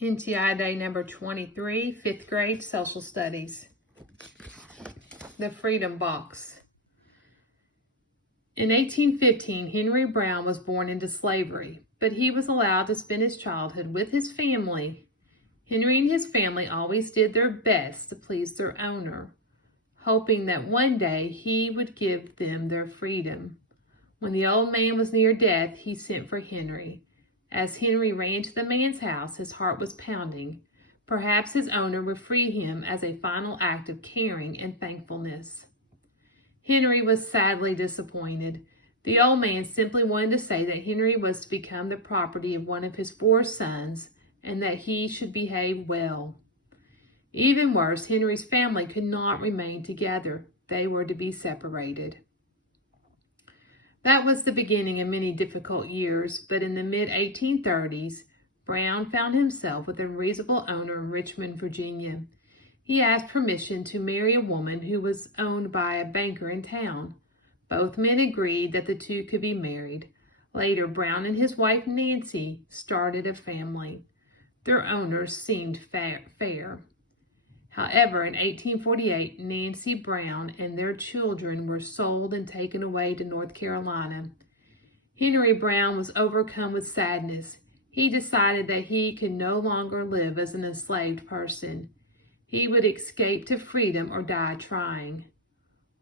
NTI Day number 23, 5th grade Social Studies. The Freedom Box. In 1815, Henry Brown was born into slavery, but he was allowed to spend his childhood with his family. Henry and his family always did their best to please their owner, hoping that one day he would give them their freedom. When the old man was near death, he sent for Henry. As Henry ran to the man's house, his heart was pounding. Perhaps his owner would free him as a final act of caring and thankfulness. Henry was sadly disappointed. The old man simply wanted to say that Henry was to become the property of one of his 4 sons and that he should behave well. Even worse, Henry's family could not remain together. They were to be separated. That was the beginning of many difficult years, but in the mid-1830s, Brown found himself with a reasonable owner in Richmond, Virginia. He asked permission to marry a woman who was owned by a banker in town. Both men agreed that the two could be married. Later, Brown and his wife Nancy started a family. Their owners seemed fair. However, in 1848, Nancy Brown and their children were sold and taken away to North Carolina. Henry Brown was overcome with sadness. He decided that he could no longer live as an enslaved person. He would escape to freedom or die trying.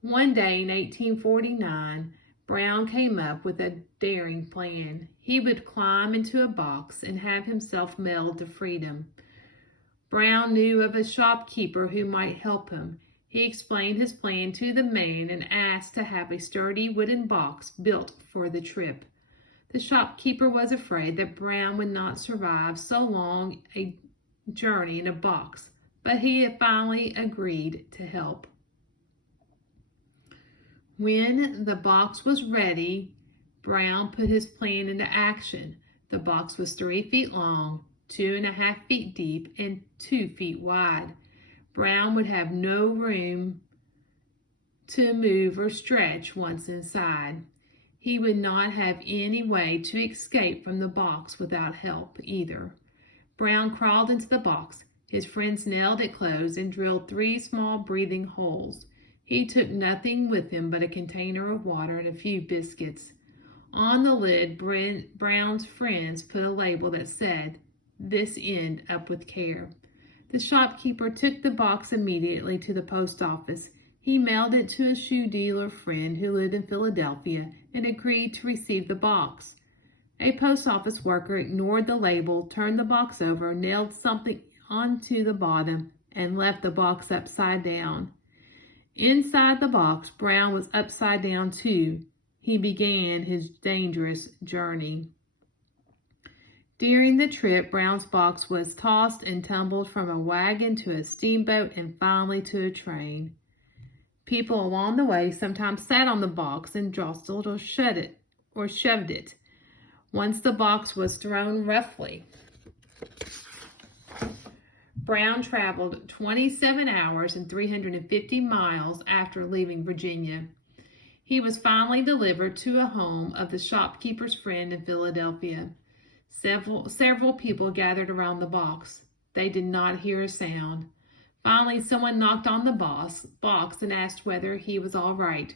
One day in 1849, Brown came up with a daring plan. He would climb into a box and have himself mailed to freedom. Brown knew of a shopkeeper who might help him. He explained his plan to the man and asked to have a sturdy wooden box built for the trip. The shopkeeper was afraid that Brown would not survive so long a journey in a box, but he finally agreed to help. When the box was ready, Brown put his plan into action. The box was 3 feet long, 2.5 feet deep, and 2 feet wide. Brown would have no room to move or stretch once inside. He would not have any way to escape from the box without help either. Brown crawled into the box. His friends nailed it closed and drilled 3 small breathing holes. He took nothing with him but a container of water and a few biscuits. On the lid, Brown's friends put a label that said, "This end up with care." The shopkeeper took the box immediately to the post office. He mailed it to a shoe dealer friend who lived in Philadelphia and agreed to receive the box. A post office worker ignored the label, turned the box over, nailed something onto the bottom, and left the box upside down. Inside the box, Brown was upside down too. He began his dangerous journey. During the trip, Brown's box was tossed and tumbled from a wagon to a steamboat and finally to a train. People along the way sometimes sat on the box and jostled or shoved it. Once the box was thrown roughly. Brown traveled 27 hours and 350 miles after leaving Virginia. He was finally delivered to a home of the shopkeeper's friend in Philadelphia. Several people gathered around the box. They did not hear a sound. Finally, someone knocked on the box and asked whether he was all right.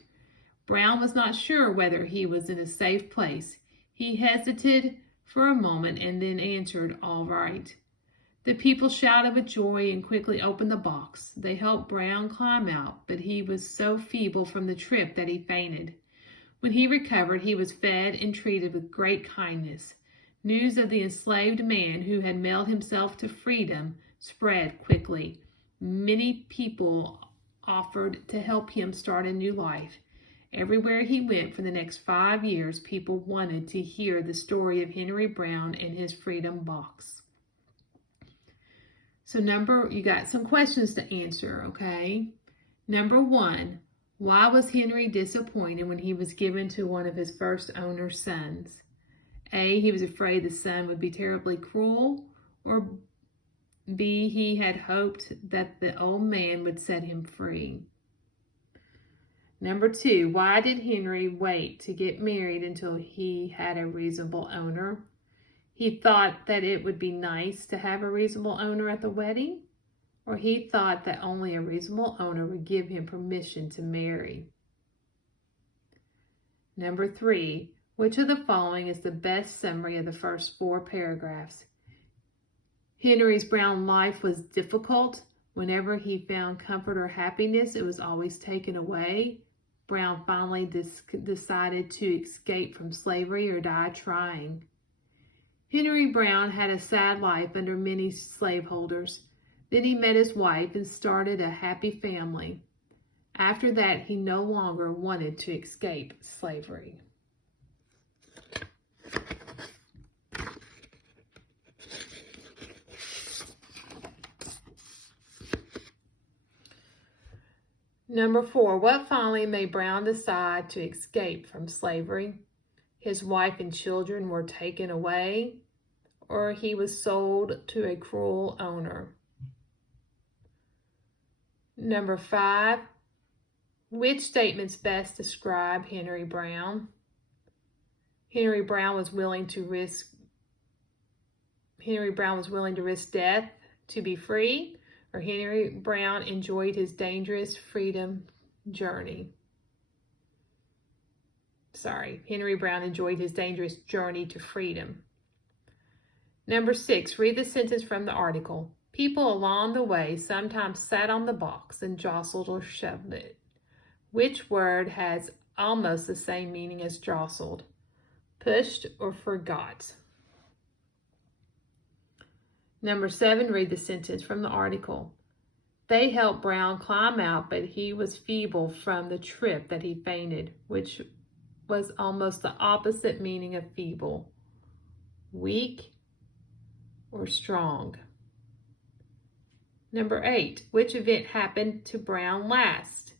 Brown was not sure whether he was in a safe place. He hesitated for a moment and then answered, "All right." The people shouted with joy and quickly opened the box. They helped Brown climb out, but he was so feeble from the trip that he fainted. When he recovered, he was fed and treated with great kindness. News of the enslaved man who had mailed himself to freedom spread quickly. Many people offered to help him start a new life. Everywhere he went for the next 5 years, people wanted to hear the story of Henry Brown and his freedom box. So you got some questions to answer, okay? Number 1, why was Henry disappointed when he was given to one of his first owner's sons? A, he was afraid the son would be terribly cruel, or B, he had hoped that the old man would set him free. Number 2, why did Henry wait to get married until he had a reasonable owner? He thought that it would be nice to have a reasonable owner at the wedding, or he thought that only a reasonable owner would give him permission to marry. Number 3, which of the following is the best summary of the first 4 paragraphs? Henry Brown's life was difficult. Whenever he found comfort or happiness, it was always taken away. Brown finally decided to escape from slavery or die trying. Henry Brown had a sad life under many slaveholders. Then he met his wife and started a happy family. After that, he no longer wanted to escape slavery. Number 4, what finally made Brown decide to escape from slavery? His wife and children were taken away, or he was sold to a cruel owner. Number 5, which statements best describe Henry Brown? Henry Brown was willing to risk death to be free, or Henry Brown enjoyed his dangerous freedom journey. Henry Brown enjoyed his dangerous journey to freedom. Number 6, read the sentence from the article. People along the way sometimes sat on the box and jostled or shoved it. Which word has almost the same meaning as jostled? Pushed or forgot? Number 7, read the sentence from the article. They helped Brown climb out, but he was feeble from the trip that he fainted, which was almost the opposite meaning of feeble. Weak or strong? Number 8, which event happened to Brown last?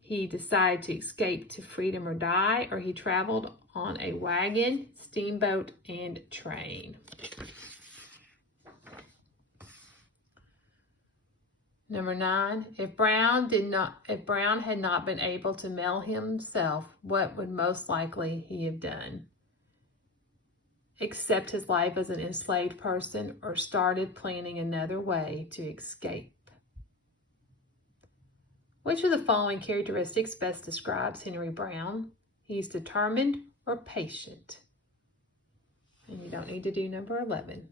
He decided to escape to freedom or die, or he traveled on a wagon, steamboat, and train. Number 9, if Brown had not been able to mail himself, what would most likely he have done? Accept his life as an enslaved person, or started planning another way to escape? Which of the following characteristics best describes Henry Brown? He's determined or patient? And you don't need to do number 11.